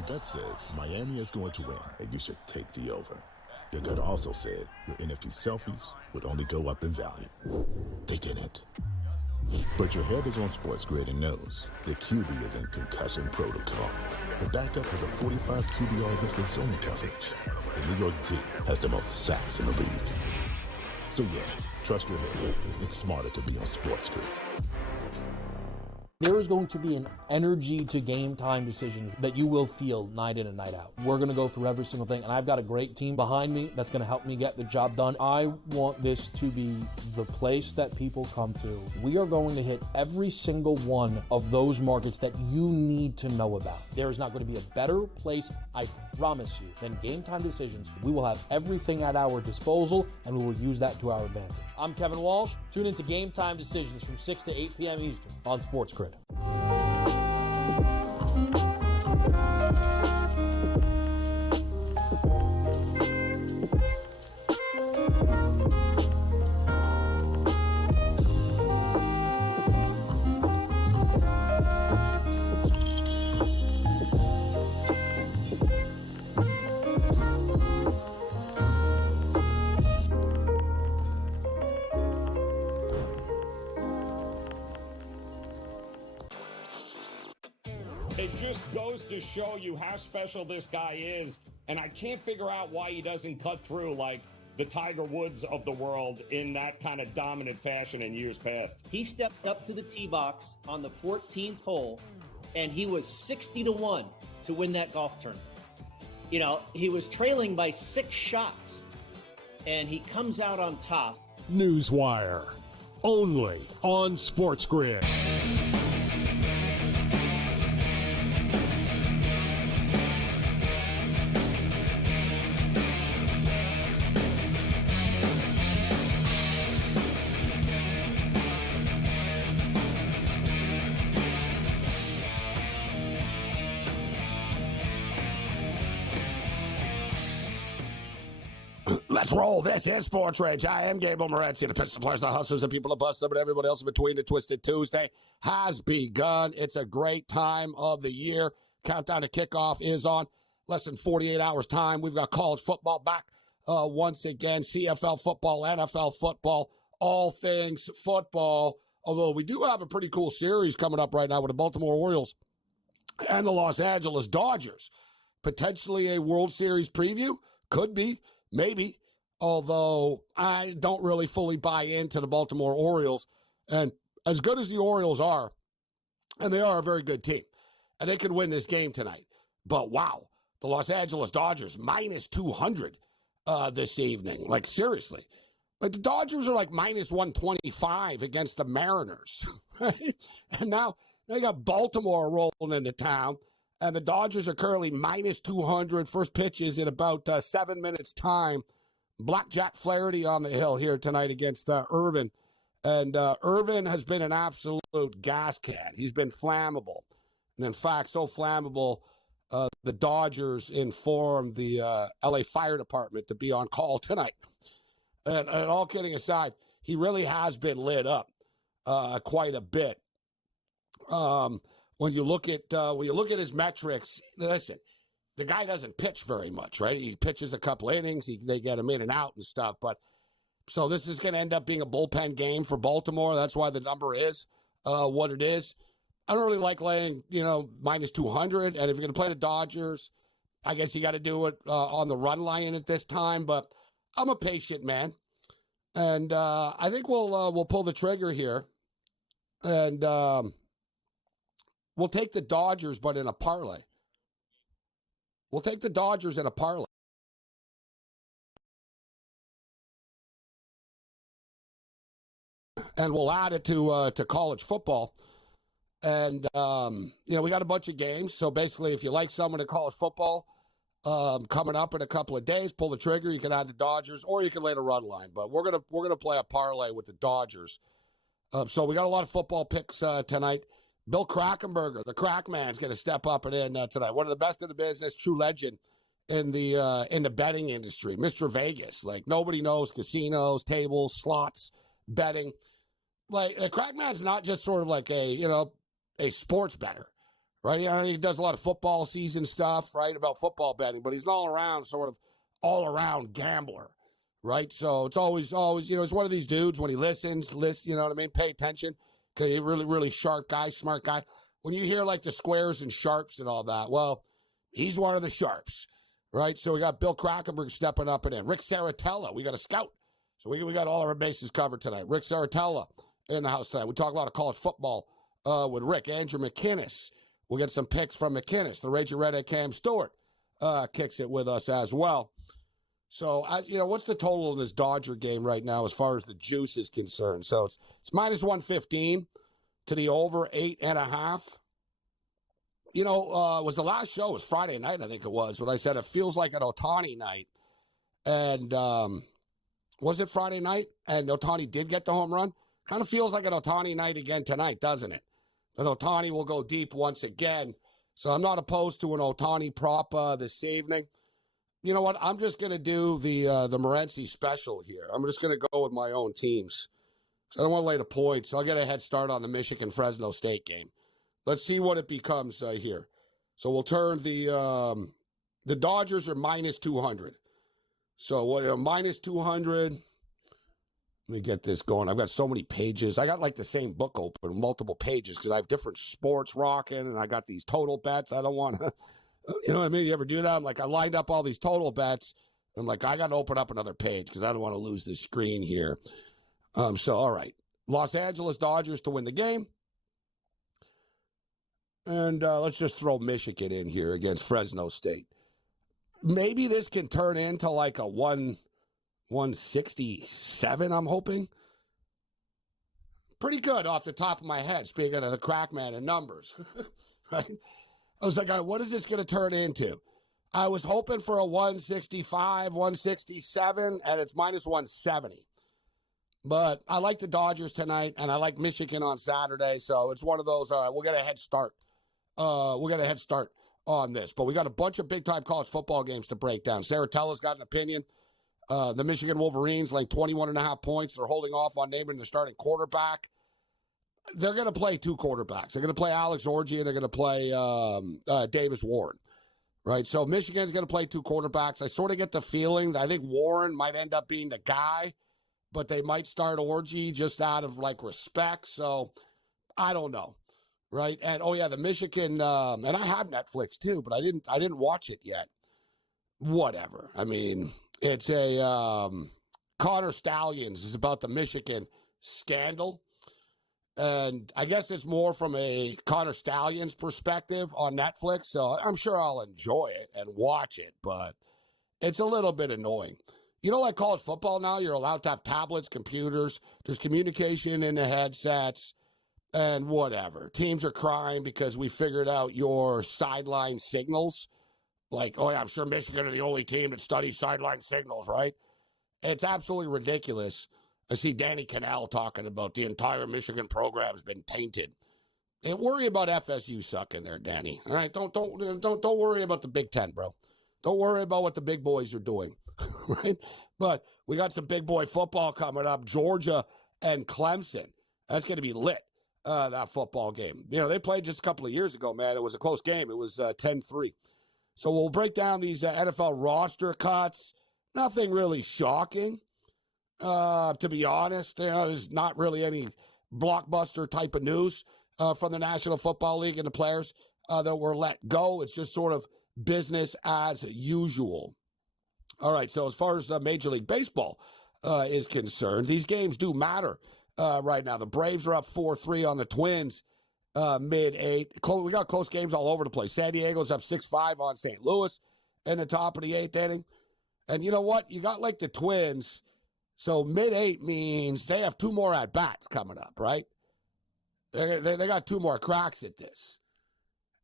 Your gut says Miami is going to win, and you should take the over. Your gut also said your NFT selfies would only go up in value. They didn't. But your head is on SportsGrid and knows the QB is in concussion protocol. The backup has a 45 QBR against the zone coverage. The New York D has the most sacks in the league. So yeah, trust your head. It's smarter to be on SportsGrid. There is going to be an energy to game time decisions that you will feel night in and night out. We're going to go through every single thing, and I've got a great team behind me that's going to help me get the job done. I want this to be the place that people come to. We are going to hit every single one of those markets that you need to know about. There is not going to be a better place, I promise you, than Game Time Decisions. We will have everything at our disposal, and we will use that to our advantage. I'm Kevin Walsh. Tune into Game Time Decisions from 6 to 8 p.m. Eastern on SportsGrid. It just goes to show you how special this guy is, and I can't figure out why he doesn't cut through like the Tiger Woods of the world in that kind of dominant fashion in years past. He stepped up to the tee box on the 14th hole, and he was 60-1 to win that golf tournament. You know, he was trailing by 6 shots, and he comes out on top. Newswire, only on SportsGrid. Let's roll. This is SportsRage. I am Gabriel Morency, the pistol players, the hustlers, the people that bust them, and everybody else in between. The Twisted Tuesday has begun. It's a great time of the year. Countdown to kickoff is on. Less than 48 hours time. We've got college football back once again. CFL football, NFL football, all things football. Although we do have a pretty cool series coming up right now with the Baltimore Orioles and the Los Angeles Dodgers. Potentially a World Series preview. Could be. Maybe. Although I don't really fully buy into the Baltimore Orioles. And as good as the Orioles are, and they are a very good team, and they could win this game tonight. But wow, the Los Angeles Dodgers minus 200 this evening. Like, seriously. Like, the Dodgers are like minus 125 against the Mariners. Right? And now they got Baltimore rolling into town. And the Dodgers are currently minus 200. First pitch is in about 7 minutes' time. Blackjack Flaherty on the hill here tonight against Irvin. And Irvin has been an absolute gas can. He's been flammable. And in fact, so flammable, the Dodgers informed the LA Fire Department to be on call tonight. And all kidding aside, he really has been lit up quite a bit. When you look at his metrics, listen, the guy doesn't pitch very much, right? He pitches a couple innings, they get him in and out and stuff. But so this is going to end up being a bullpen game for Baltimore. That's why the number is what it is. I don't really like laying, minus 200. And if you're going to play the Dodgers, I guess you got to do it on the run line at this time. But I'm a patient man, and I think we'll pull the trigger here, and we'll take the Dodgers, but in a parlay. We'll take the Dodgers in a parlay. And we'll add it to college football. And, we got a bunch of games. So basically, if you like someone in college football coming up in a couple of days, pull the trigger. You can add the Dodgers, or you can lay the run line. But we're gonna play a parlay with the Dodgers. So we got a lot of football picks tonight. Bill Krakenberger, the Crack Man's going to step up and in tonight. One of the best in the business, true legend in the betting industry, Mr. Vegas. Like, nobody knows casinos, tables, slots, betting. Like, the Crack Man's not just sort of like a sports bettor, right? He does a lot of football season stuff, right, about football betting, but he's an all-around gambler, right? So it's always, he's one of these dudes when he listens, you know what I mean? Pay attention, because he's a really, really sharp guy, smart guy. When you hear like the squares and sharps and all that, well, he's one of the sharps, right? So we got Bill Krakenberg stepping up and in. Rick Saratella, we got a scout. So we got all of our bases covered tonight. Rick Saratella in the house tonight. We talk a lot of college football with Rick. Andrew McKinnis. We'll get some picks from McKinnis. The Raging Redhead Cam Stewart kicks it with us as well. So, what's the total in this Dodger game right now as far as the juice is concerned? So it's minus 115 to the over 8.5. Was the last show was Friday night, I think it was, when I said it feels like an Ohtani night. And was it Friday night? And Ohtani did get the home run? Kind of feels like an Ohtani night again tonight, doesn't it? That Ohtani will go deep once again. So I'm not opposed to an Ohtani prop this evening. You know what? I'm just going to do the Morency special here. I'm just going to go with my own teams. I don't want to lay the points. So I'll get a head start on the Michigan-Fresno State game. Let's see what it becomes here. So we'll turn the Dodgers are minus 200. So minus 200. Let me get this going. I've got so many pages. I got like the same book open, multiple pages, because I have different sports rocking, and I got these total bets. I don't want to, you know what I mean? You ever do that? I'm like, I lined up all these total bets. I'm like, I got to open up another page because I don't want to lose this screen here. So, all right. Los Angeles Dodgers to win the game. And let's just throw Michigan in here against Fresno State. Maybe this can turn into like a 167, I'm hoping. Pretty good off the top of my head, speaking of the Crackman and numbers. Right? I was like, what is this going to turn into? I was hoping for a 165, 167, and it's minus 170. But I like the Dodgers tonight, and I like Michigan on Saturday, so it's one of those, all right, we'll get a head start. On this. But we got a bunch of big-time college football games to break down. Saratella's got an opinion. The Michigan Wolverines laying 21.5 points. They're holding off on naming the starting quarterback. They're going to play two quarterbacks. They're going to play Alex Orji, and they're going to play Davis Warren. Right? So Michigan's going to play two quarterbacks. I sort of get the feeling that I think Warren might end up being the guy, but they might start Orji just out of, like, respect. So I don't know. Right? And, the Michigan, and I have Netflix too, but I didn't watch it yet. Whatever. I mean, it's a Connor Stallions is about the Michigan scandal. And I guess it's more from a Connor Stallions perspective on Netflix. So I'm sure I'll enjoy it and watch it, but it's a little bit annoying. Like college football now, you're allowed to have tablets, computers, there's communication in the headsets. And whatever. Teams are crying because we figured out your sideline signals. Like, I'm sure Michigan are the only team that studies sideline signals, right? It's absolutely ridiculous. I see Danny Cannell talking about the entire Michigan program has been tainted. Hey, worry about FSU sucking there, Danny. All right, don't worry about the Big Ten, bro. Don't worry about what the big boys are doing, right? But we got some big boy football coming up. Georgia and Clemson. That's going to be lit. That football game. They played just a couple of years ago, man. It was a close game. It was 10-3. So we'll break down these NFL roster cuts. Nothing really shocking, to be honest. There's not really any blockbuster type of news from the National Football League and the players that were let go. It's just sort of business as usual. All right, so as far as Major League Baseball is concerned, these games do matter. Right now, the Braves are up 4-3 on the Twins, mid-8. We got close games all over the place. San Diego's up 6-5 on St. Louis in the top of the 8th inning. And you know what? You got like the Twins. So mid-8 means they have two more at-bats coming up, right? They got two more cracks at this.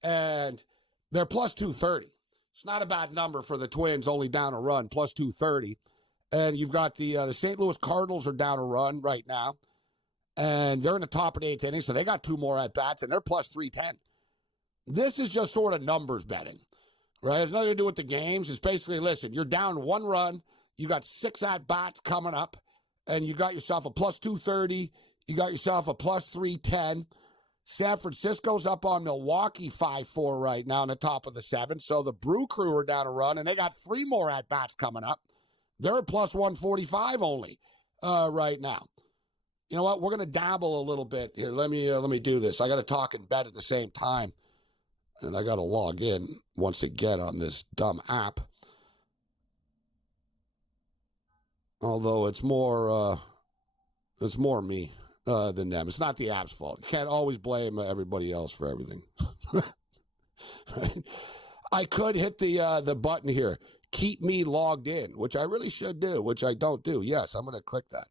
And they're plus 230. It's not a bad number for the Twins, only down a run, plus 230. And you've got the St. Louis Cardinals are down a run right now. And they're in the top of the 8th inning, so they got two more at-bats, and they're plus 310. This is just sort of numbers betting, right? It has nothing to do with the games. It's basically, listen, you're down one run, you got 6 at-bats coming up, and you got yourself a plus 230, you got yourself a plus 310. San Francisco's up on Milwaukee 5-4 right now in the top of the 7th. So the Brew Crew are down a run, and they got 3 more at-bats coming up. They're at plus 145 only right now. You know what? We're going to dabble a little bit here. Let me do this. I got to talk and bet at the same time, and I got to log in once again on this dumb app. Although it's more me than them. It's not the app's fault. You can't always blame everybody else for everything. Right? I could hit the button here, keep me logged in, which I really should do, which I don't do. Yes, I'm going to click that.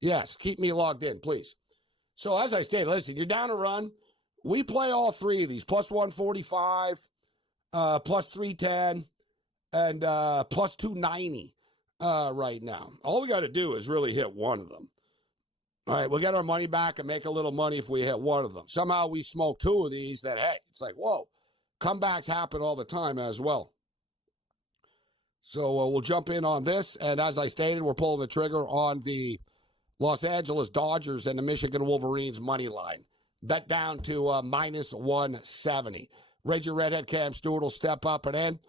Yes, keep me logged in, please. So as I stated, listen, you're down a run. We play all 3 of these, plus 145, plus 310, and plus 290 right now. All we got to do is really hit one of them. All right, we'll get our money back and make a little money if we hit one of them. Somehow we smoke 2 of these that, hey, it's like, whoa, comebacks happen all the time as well. So we'll jump in on this. And as I stated, we're pulling the trigger on the Los Angeles Dodgers and the Michigan Wolverines money line. Bet down to minus 170. Raging Redhead Cam Stewart will step up and in.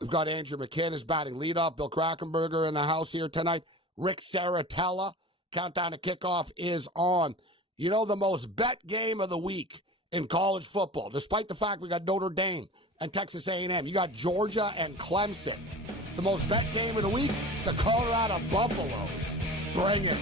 We've got Andrew McKinnis batting leadoff. Bill Krakenberger in the house here tonight. Rick Saratella. Countdown to kickoff is on. You know, the most bet game of the week in college football, despite the fact we got Notre Dame and Texas A&M. You got Georgia and Clemson. The most bet game of the week, the Colorado Buffaloes. Bring it.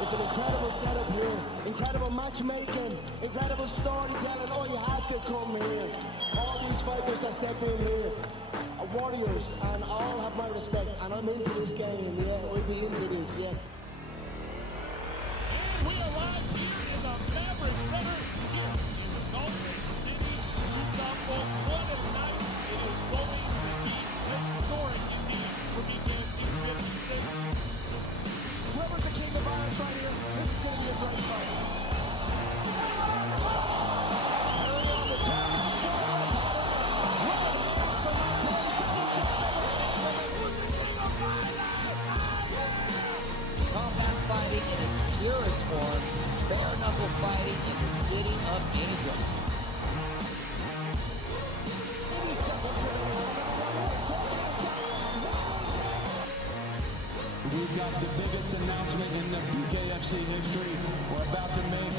It's an incredible setup here, incredible matchmaking, incredible storytelling. Oh, you had to come here. All these fighters that step in here are warriors, and all have my respect. And I'm into this game, yeah. We'll be into this, yeah. And we arrived here in the Maverick Center here in Salt Lake City, Utah. Folks, what a night. It is going to be historic indeed for BKFC 56. Whoever's the king of iron right here, this is going to be a great fight. Combat fighting in its purest form, bare knuckle fighting in the city of angels. We've got the biggest announcement in the BKFC history we're about to make,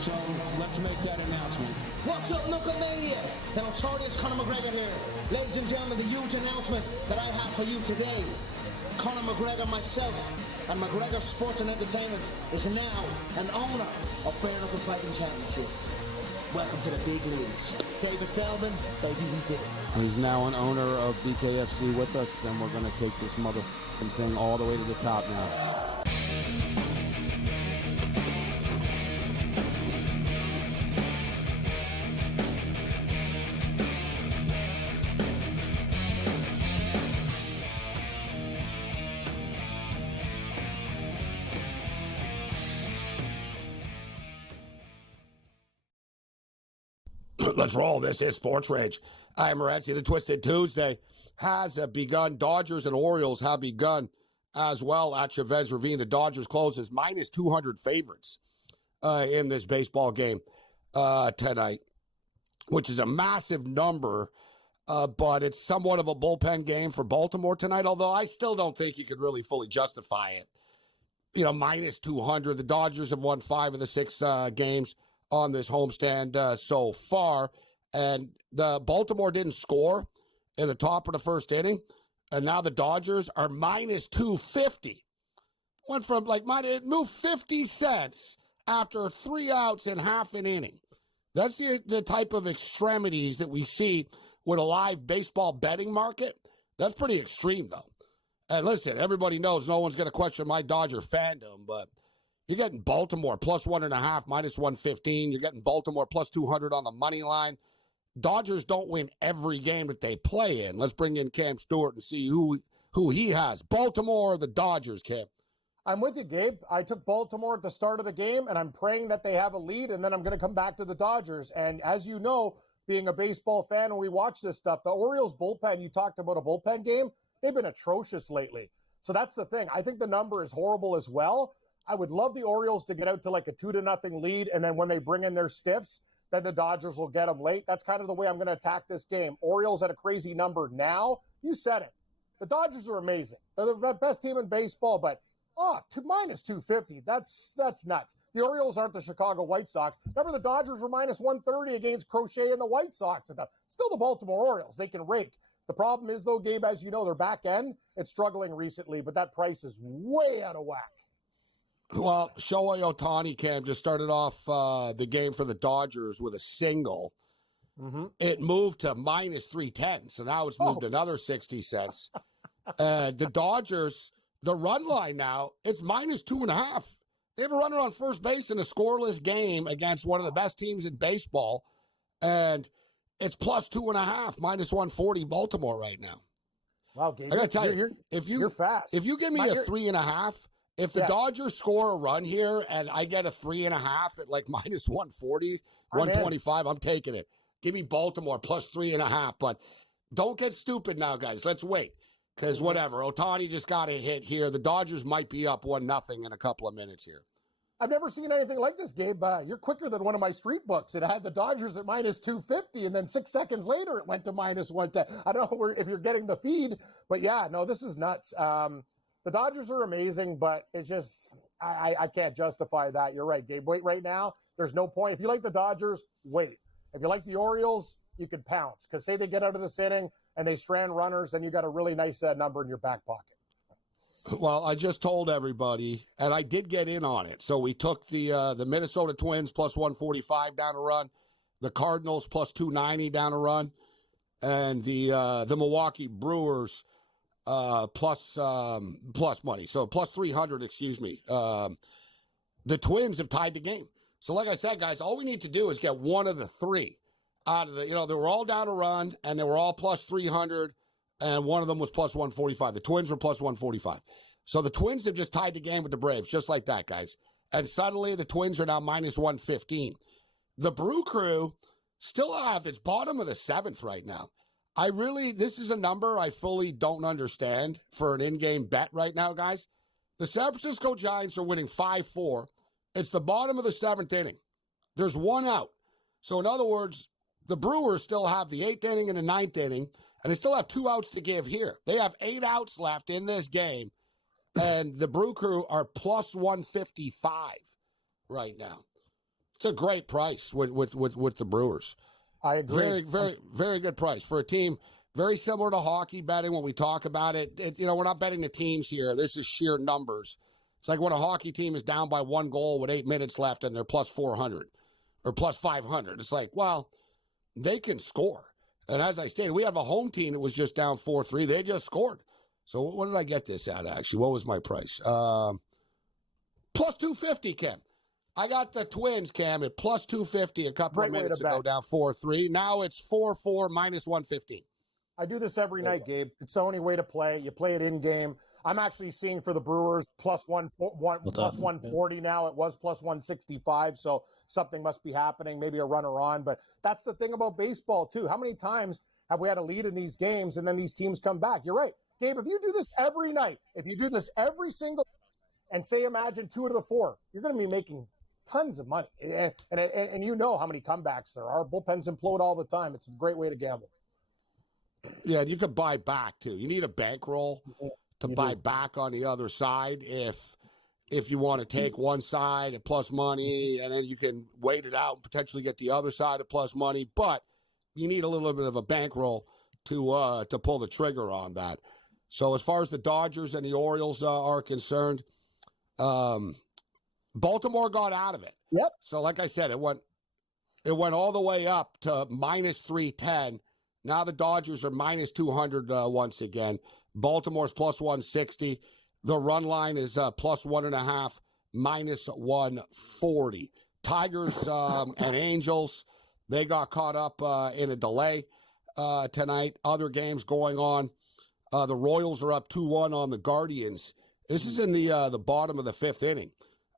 so let's make that announcement. What's up, Knucklemania? The notorious Conor McGregor here. Ladies and gentlemen, the huge announcement that I have for you today. Conor McGregor, myself, and McGregor Sports and Entertainment is now an owner of Bare Knuckle Fighting Championship. Welcome to the big leagues. David Feldman, baby, we did it. He's now an owner of BKFC with us, and we're going to take this motherfucking thing all the way to the top now. Let's roll. This is Sports Rage. I'm Morency. The Twisted Tuesday has begun. Dodgers and Orioles have begun as well at Chavez Ravine. The Dodgers close as minus 200 favorites in this baseball game tonight, which is a massive number, but it's somewhat of a bullpen game for Baltimore tonight, although I still don't think you could really fully justify it. You know, minus 200. The Dodgers have won 5 of the 6 games on this homestand so far, and the Baltimore didn't score in the top of the first inning And now the Dodgers are minus 250. Went from it moved 50 cents after 3 outs in half an inning. That's the type of extremities that we see with a live baseball betting market. That's pretty extreme, though. And listen, everybody knows no one's going to question my Dodger fandom, but you're getting Baltimore plus 1.5, minus 115. You're getting Baltimore plus 200 on the money line. Dodgers don't win every game that they play in. Let's bring in Cam Stewart and see who he has. Baltimore or the Dodgers, Cam? I'm with you, Gabe. I took Baltimore at the start of the game, and I'm praying that they have a lead, and then I'm going to come back to the Dodgers. And as you know, being a baseball fan, when we watch this stuff, the Orioles bullpen, you talked about a bullpen game, they've been atrocious lately. So that's the thing. I think the number is horrible as well. I would love the Orioles to get out to like a 2-0 lead, and then when they bring in their stiffs, then the Dodgers will get them late. That's kind of the way I'm going to attack this game. Orioles at a crazy number now. You said it. The Dodgers are amazing. They're the best team in baseball, but minus 250. That's nuts. The Orioles aren't the Chicago White Sox. Remember, the Dodgers were minus 130 against Crochet and the White Sox. And still the Baltimore Orioles. They can rake. The problem is, though, Gabe, as you know, their back end, it's struggling recently, but that price is way out of whack. Well, Shohei Ohtani, Cam, just started off the game for the Dodgers with a single. Mm-hmm. It moved to minus 310, so now it's moved another 60 cents. The Dodgers, the run line now, it's minus 2.5. They have a runner on first base in a scoreless game against one of the best teams in baseball, and it's plus 2.5, minus 140 Baltimore right now. Wow, Gabe, I got to tell you, you're fast. If you give me a 3.5, if the Dodgers score a run here and I get a 3.5 at like minus 140, 125, I'm taking it. Give me Baltimore plus 3.5. But don't get stupid now, guys. Let's wait. Because whatever, Ohtani just got a hit here. The Dodgers might be up 1-0 in a couple of minutes here. I've never seen anything like this, Gabe. You're quicker than one of my street books. It had the Dodgers at minus 250, and then 6 seconds later it went to minus 110. I don't know if you're getting the feed, but yeah, no, this is nuts. The Dodgers are amazing, but it's just I can't justify that. You're right, Gabe. Wait right now. There's no point. If you like the Dodgers, wait. If you like the Orioles, you could pounce. Because say they get out of this inning and they strand runners, then you got a really nice number in your back pocket. Well, I just told everybody, and I did get in on it. So we took the Minnesota Twins plus 145 down a run, the Cardinals plus 290 down a run, and the Milwaukee Brewers plus money. So plus 300, excuse me. The Twins have tied the game. So like I said, guys, all we need to do is get one of the three out of they were all down a run, and they were all plus 300, and one of them was plus 145. The Twins were plus 145. So the Twins have just tied the game with the Braves, just like that, guys. And suddenly the Twins are now minus 115. The Brew Crew still have its bottom of the seventh right now. This is a number I fully don't understand for an in-game bet right now, guys. The San Francisco Giants are winning 5-4. It's the bottom of the seventh inning. There's one out. So in other words, the Brewers still have the eighth inning and the ninth inning, and they still have 2 outs to give here. They have 8 outs left in this game, and the Brew Crew are plus 155 right now. It's a great price with the Brewers. I agree. Very, very, very good price for a team very similar to hockey betting when we talk about it. We're not betting the teams here. This is sheer numbers. It's like when a hockey team is down by 1 goal with 8 minutes left and they're plus 400 or plus 500. It's like, well, they can score. And as I stated, we have a home team that was just down 4-3. They just scored. So what did I get this at, actually? What was my price? Plus 250, Cam. I got the Twins, Cam, at plus 250 a couple of minutes ago, down 4-3. Now it's 4-4, minus 115. I do this every night, Gabe. It's the only way to play. You play it in-game. I'm actually seeing for the Brewers plus 140 now. It was plus 165, so something must be happening, maybe a runner on. But that's the thing about baseball, too. How many times have we had a lead in these games and then these teams come back? You're right. Gabe, if you do this every night, if you do this every single and say imagine 2 out of the 4, you're going to be making tons of money. And you know how many comebacks there are. Bullpens implode all the time. It's a great way to gamble. Yeah, you could buy back, too. You need a bankroll to buy back on the other side if you want to take one side at plus money, and then you can wait it out and potentially get the other side at plus money. But you need a little bit of a bankroll to pull the trigger on that. So as far as the Dodgers and the Orioles are concerned, Baltimore got out of it. Yep. So like I said, it went all the way up to minus 310. Now the Dodgers are minus 200 once again. Baltimore's plus 160. The run line is plus 1.5, minus 140. Tigers and Angels, they got caught up in a delay tonight. Other games going on. The Royals are up 2-1 on the Guardians. This is in the bottom of the fifth inning,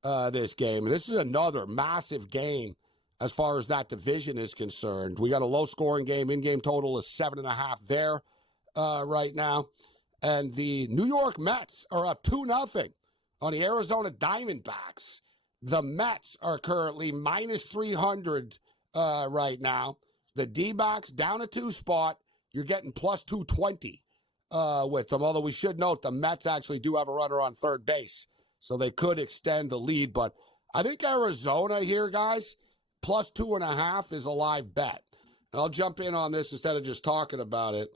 this game. This is another massive game as far as that division is concerned. We got a low-scoring game. In-game total is 7.5 there right now. And the New York Mets are up 2-0 on the Arizona Diamondbacks. The Mets are currently minus 300 right now. The D-backs down a 2 spot. You're getting plus 220 with them. Although we should note the Mets actually do have a runner on third base, so they could extend the lead. But I think Arizona here, guys, plus 2.5 is a live bet. And I'll jump in on this instead of just talking about it.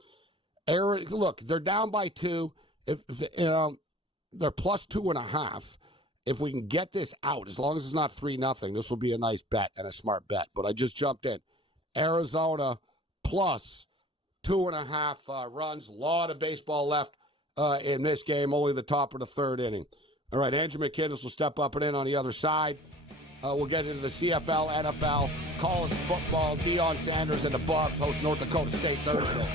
Look, they're down by 2. If they're plus 2.5. If we can get this out, as long as it's not 3-0, this will be a nice bet and a smart bet. But I just jumped in. Arizona plus 2.5 runs. A lot of baseball left in this game. Only the top of the third inning. All right, Andrew McKinnis will step up and in on the other side. We'll get into the CFL, NFL, college football. Deion Sanders and the Buffs host North Dakota State Thursday.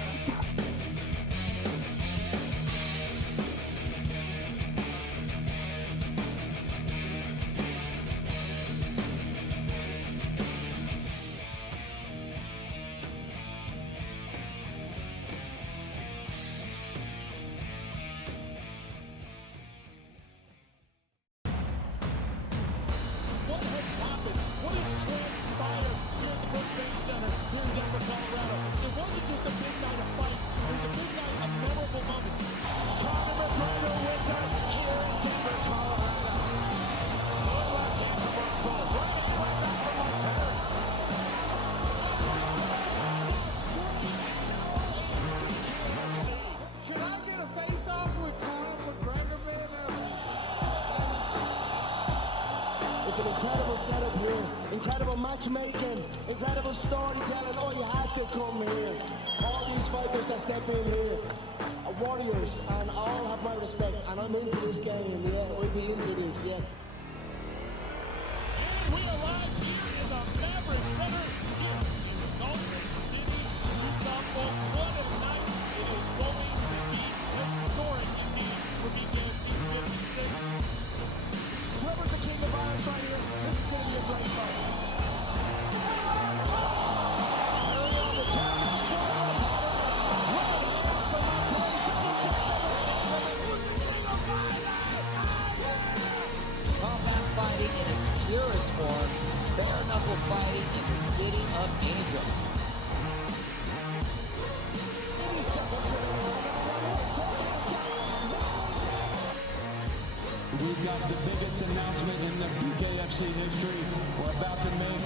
It's an incredible setup here, incredible matchmaking, incredible storytelling. Oh, you had to come here. All these fighters that step in here are warriors, and all have my respect. And I'm into this game, yeah. We'll be into this, yeah. We arrive here in the Maverick Center here in Salt Lake City, Utah. Folks, what a night. It is going to be historic indeed for BKFC 56. Whoever's the king of violence right here, this is going to be a great fight. Combat fighting in its purest form, bare knuckle fighting in the city of angels. We've got the biggest announcement in the BKFC history we're about to make,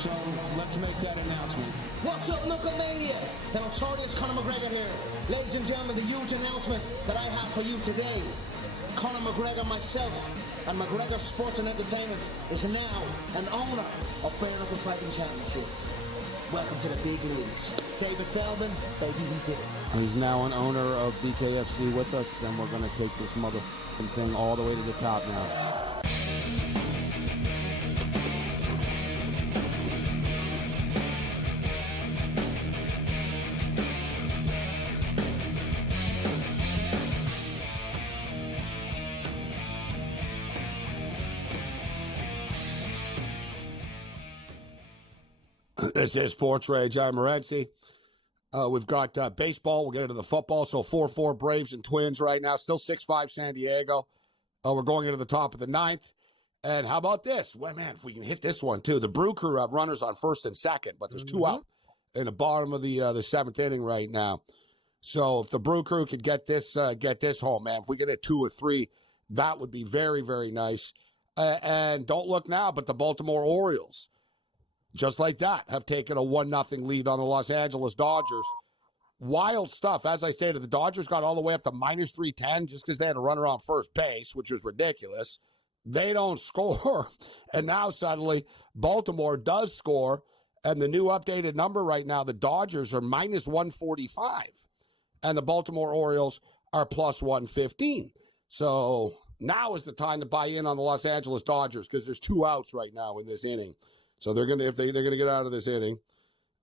so let's make that announcement. What's up, Knucklemania? The notorious Conor McGregor here. Ladies and gentlemen, the huge announcement that I have for you today. Conor McGregor, myself, and McGregor Sports and Entertainment is now an owner of Bare Knuckle Fighting Championship. Welcome to the big leagues. David Feldman, baby, we did it. He's now an owner of BKFC with us, and we're going to take this motherfucking thing all the way to the top now. This is SportsRage. I'm Morency. We've got baseball. We'll get into the football. So 4-4 Braves and Twins right now. Still 6-5 San Diego. We're going into the top of the ninth. And how about this? Well, man, if we can hit this one, too. The Brew Crew have runners on first and second, but there's two out in the bottom of the seventh inning right now. So if the Brew Crew could get this home, man, if we get it 2 or 3, that would be very, very nice. And don't look now, but the Baltimore Orioles, just like that, have taken a 1-0 lead on the Los Angeles Dodgers. wild stuff. As I stated, the Dodgers got all the way up to minus 310 just because they had a runner on first base, which was ridiculous. They don't score. And now suddenly Baltimore does score. And the new updated number right now, the Dodgers are minus 145. And the Baltimore Orioles are plus 115. So now is the time to buy in on the Los Angeles Dodgers because there's 2 outs right now in this inning. So they're gonna get out of this inning,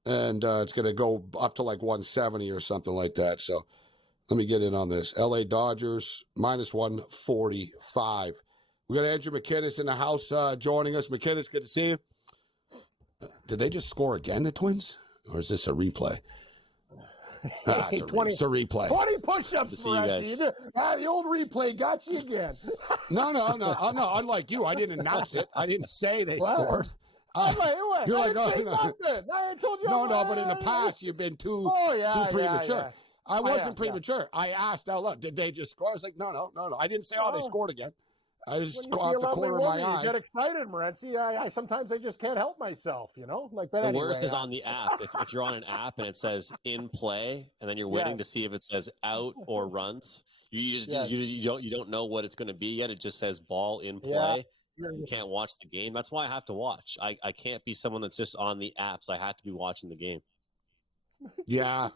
and it's gonna go up to like 170 or something like that. So let me get in on this. LA Dodgers minus 145. We got Andrew McKinnis in the house joining us. McKinnis, good to see you. Did they just score again, the Twins, or is this a replay? It's a replay. 20 push-ups, Morency. The old replay got you again. No. Unlike you, I didn't announce it. I didn't say they scored. I didn't say nothing. I told you. No, but in the past, you've been too premature. Yeah. I wasn't premature. I asked out loud, did they just score? I was like, no. I didn't say, they scored again. I just go off the corner of my eye. You get excited, Morency. I sometimes I just can't help myself, The worst is on the app. If you're on an app and it says in play, and then you're waiting to see if it says out or runs, you don't know what it's going to be yet. It just says ball in play. Yeah. You can't watch the game. That's why I have to watch. I can't be someone that's just on the apps. I have to be watching the game. Yeah.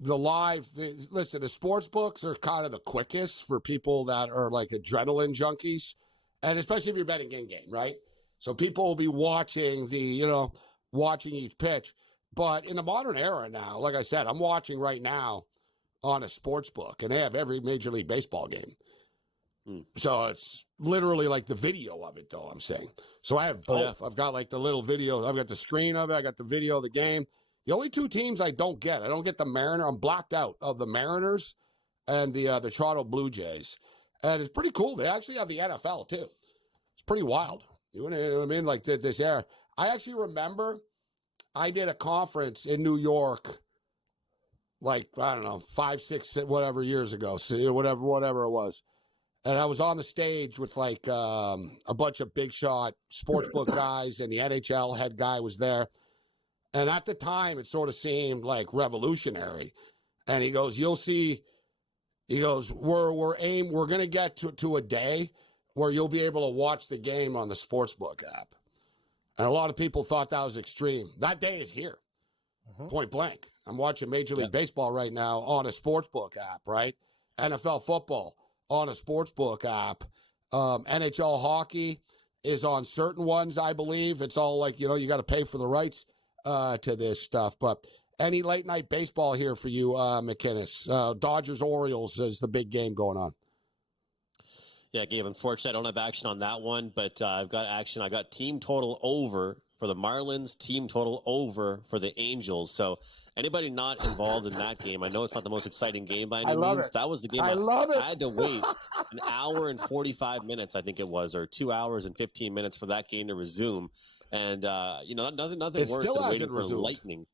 Listen, the sports books are kind of the quickest for people that are like adrenaline junkies, and especially if you're betting in-game, right? So people will be watching watching each pitch. But in the modern era now, like I said, I'm watching right now on a sports book, and they have every Major League Baseball game. So it's literally like the video of it, though, I'm saying. So I have both. I've got like the little video. I've got the screen of it. I got the video of the game. The only 2 teams I don't get the Mariners. I'm blacked out of the Mariners and the Toronto Blue Jays. And it's pretty cool. They actually have the NFL, too. It's pretty wild. You know what I mean? Like this era. I actually remember I did a conference in New York, like, I don't know, 5, 6, whatever years ago. So whatever it was. And I was on the stage with like a bunch of big shot sportsbook guys, and the NHL head guy was there. And at the time, it sort of seemed like revolutionary. And he goes, you'll see, he goes, we're going to get to a day where you'll be able to watch the game on the sportsbook app. And a lot of people thought that was extreme. That day is here, point blank. I'm watching Major League Baseball right now on a sportsbook app, right? NFL football on a sportsbook app. NHL hockey is on certain ones, I believe. It's all like, you got to pay for the rights to this stuff. But any late night baseball here for you, McKinnis? Dodgers Orioles is the big game going on. Yeah, Gabe, unfortunately, I don't have action on that one, but I've got action. I got team total over for the Marlins, team total over for the Angels. So anybody not involved in that game, I know it's not the most exciting game by any means. That was the game I had to wait an hour and 45 minutes, I think it was, or 2 hours and 15 minutes for that game to resume. And, nothing worse than waiting for lightning.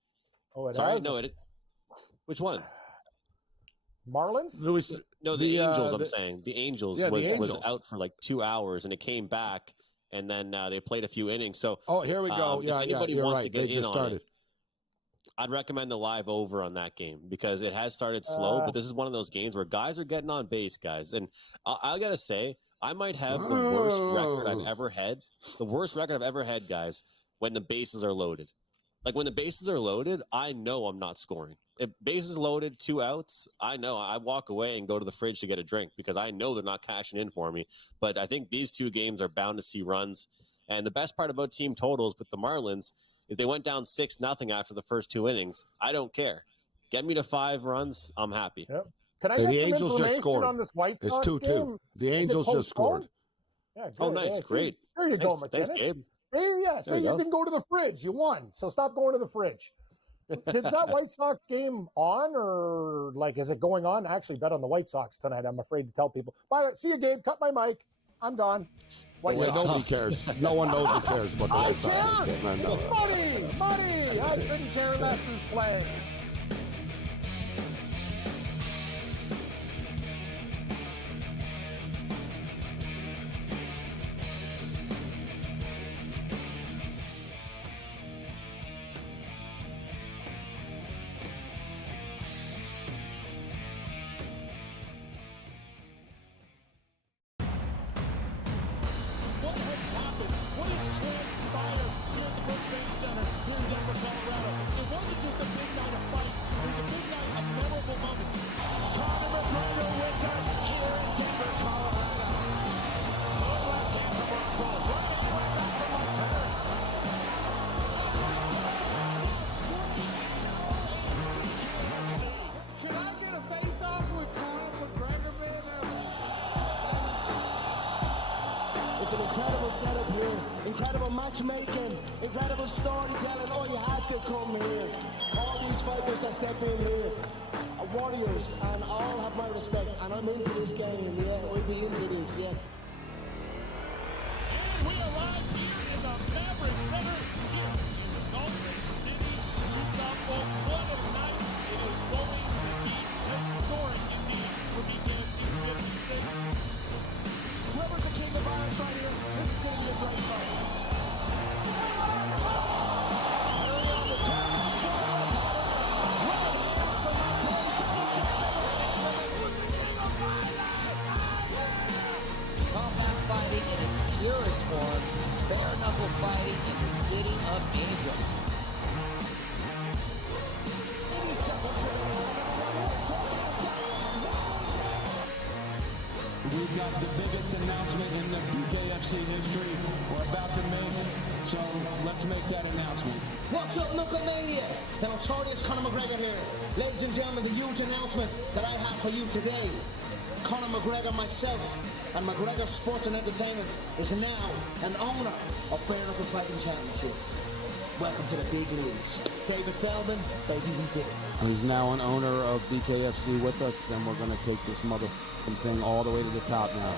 Oh, it Sorry, has? no, which one? Marlins? No, the Angels, I'm saying. The Angels was out for like 2 hours, and it came back, and then they played a few innings. So, here we go. If anybody wants to get in on it, I'd recommend the live over on that game because it has started slow, but this is one of those games where guys are getting on base, guys. And I got to say, I might have the worst record I've ever had. The worst record I've ever had, guys, when the bases are loaded. Like when the bases are loaded, I know I'm not scoring. If bases loaded, 2 outs, I know I walk away and go to the fridge to get a drink because I know they're not cashing in for me. But I think these 2 games are bound to see runs. And the best part about team totals with the Marlins is they went down 6-0 after the first 2 innings. I don't care. Get me to 5 runs, I'm happy. Yep. Can I get the some Angels information just scored. on this White Sox it's 2-2. game? The Angels just scored. Yeah, good. Oh, nice. Great. There you go, McKinnis. Thanks, Gabe. So you can go to the fridge. You won. So stop going to the fridge. Is that White Sox game on, or like is it going on? I actually bet on the White Sox tonight. I'm afraid to tell people. Bye. See you, Gabe. Cut my mic. I'm gone. Nobody cares. No one knows who cares about the White Sox. Money. I couldn't care less who's playing. transpire here at the Brisbane Center here in Denver, Colorado. It wasn't just a big night of fights. It was a big night of memorable moments. Conor McGregor with us here in Denver, Colorado. Left hand from Rockhold. Running right back from McGregor. Can I get a face-off with Conor McGregor, man? It's an incredible setup here, incredible matchmaking, incredible storytelling. Oh, you had to come here. All these fighters that step in here are warriors, and all have my respect. And I'm into this game, yeah. We'll be into this, yeah. And we arrived here in the Maverick Center here in Salt Lake City, Utah. Folks, what a night. It is going to be historic indeed for BKFC 56. Whoever's the king of violence right here, this is going to be a great fight. Combat fighting in its purest form, bare knuckle fighting in the city of angels. We've got the biggest announcement in the BKFC history we're about to make, so let's make that announcement. What's up, Knucklemania? The notorious Conor McGregor here. Ladies and gentlemen, the huge announcement that I have for you today. Conor McGregor, myself, and McGregor Sports and Entertainment is now an owner of Bare Knuckle Fighting Championship. Welcome to the big leagues. David Feldman, baby, we did it. He's now an owner of BKFC with us, and we're going to take this motherfucking thing all the way to the top now.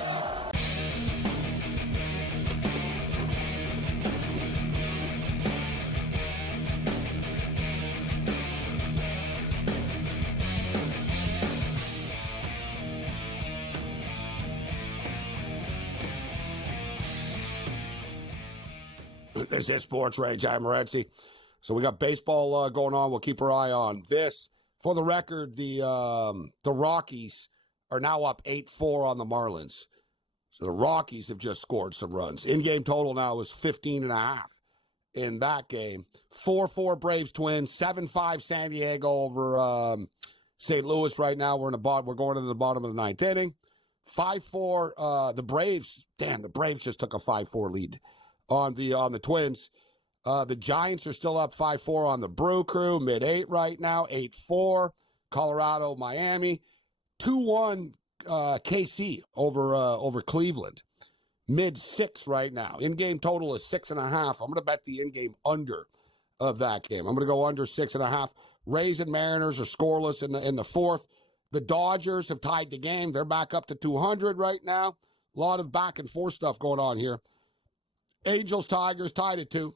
This is SportsRage. I'm Morency. So we got baseball going on. We'll keep our eye on this. For the record, the Rockies are now up 8-4 on the Marlins. So the Rockies have just scored some runs. In-game total now is 15.5 in that game. 4-4 Braves Twins, 7-5 San Diego over St. Louis right now. We're going into the bottom of the ninth inning. 5-4 the Braves. Damn, the Braves just took a 5-4 lead on the Twins. The Giants are still up 5-4 on the Brew Crew, mid-8 right now, 8-4. Colorado, Miami, 2-1 KC over Cleveland, mid-6 right now. In-game total is 6.5. I'm going to bet the in-game under of that game. I'm going to go under 6.5. Rays and Mariners are scoreless in the fourth. The Dodgers have tied the game. They're back up to 200 right now. A lot of back-and-forth stuff going on here. Angels, Tigers tied at 2.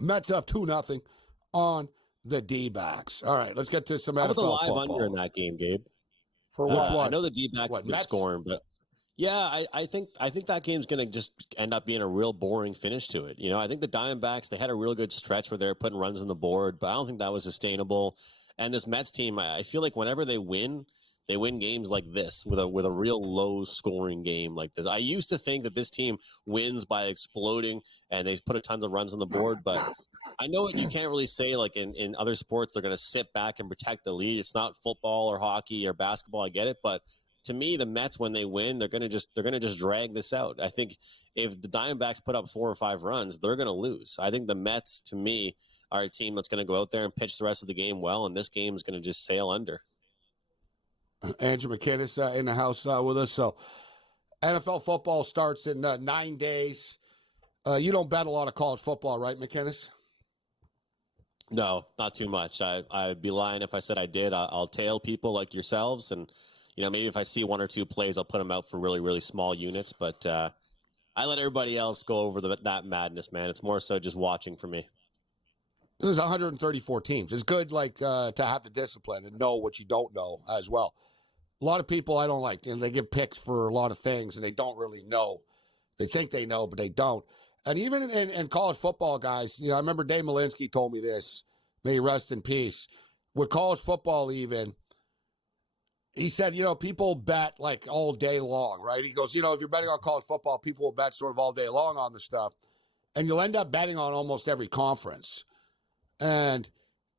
Mets up 2-0 on the D-backs. All right, let's get to some NFL football. How about the live football. under in that game, Gabe? For which one? I know the D-backs been scoring, but yeah, I think that game's going to just end up being a real boring finish to it. You know, I think the Diamondbacks, they had a real good stretch where they were putting runs on the board, but I don't think that was sustainable. And this Mets team, I feel like whenever they win games like this with a real low scoring game like this. I used to think that this team wins by exploding and they put a tons of runs on the board, but I know you can't really say like in other sports they're going to sit back and protect the lead. It's not football or hockey or basketball. I get it, but to me, the Mets, when they win, they're going to just drag this out. I think if the Diamondbacks put up 4 or 5 runs, they're going to lose. I think the Mets, to me, are a team that's going to go out there and pitch the rest of the game well, and this game is going to just sail under. Andrew McKinnis in the house with us. So NFL football starts in 9 days. You don't bet a lot of college football, right, McKinnis? No, not too much. I'd be lying if I said I did. I'll tail people like yourselves, and maybe if I see 1 or 2 plays, I'll put them out for really, really small units. But I let everybody else go over that madness, man. It's more so just watching for me. There's 134 teams. It's good, to have the discipline and know what you don't know as well. A lot of people I don't like, and they give picks for a lot of things, and they don't really know. They think they know, but they don't. And even in college football, guys, I remember Dave Malinsky told me this. May he rest in peace. With college football even, he said, people bet like all day long, right? He goes, if you're betting on college football, people will bet sort of all day long on the stuff. and you'll end up betting on almost every conference. And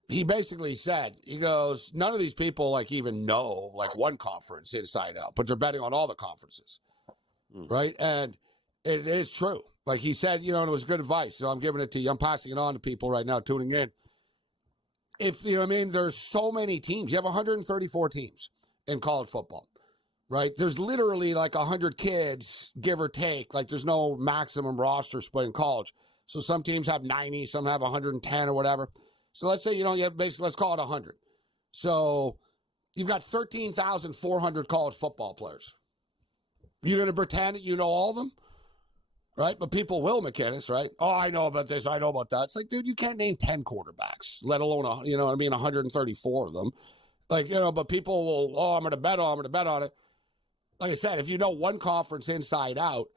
he basically said, he goes, none of these people like even know like one conference inside out, but they're betting on all the conferences, right? And it is true. Like he said, and it was good advice. So I'm giving it to you. I'm passing it on to people right now tuning in. If, there's so many teams. You have 134 teams in college football, right? There's literally like 100 kids, give or take. Like there's no maximum roster split in college. So some teams have 90, some have 110 or whatever. So let's say, you have basically, let's call it 100. So you've got 13,400 college football players. You're going to pretend that you know all of them, right? But people will, McKinnis, right? Oh, I know about this. I know about that. It's like, dude, you can't name 10 quarterbacks, let alone, 134 of them. Like, but people will, I'm going to bet on it. Like I said, if you know one conference inside out,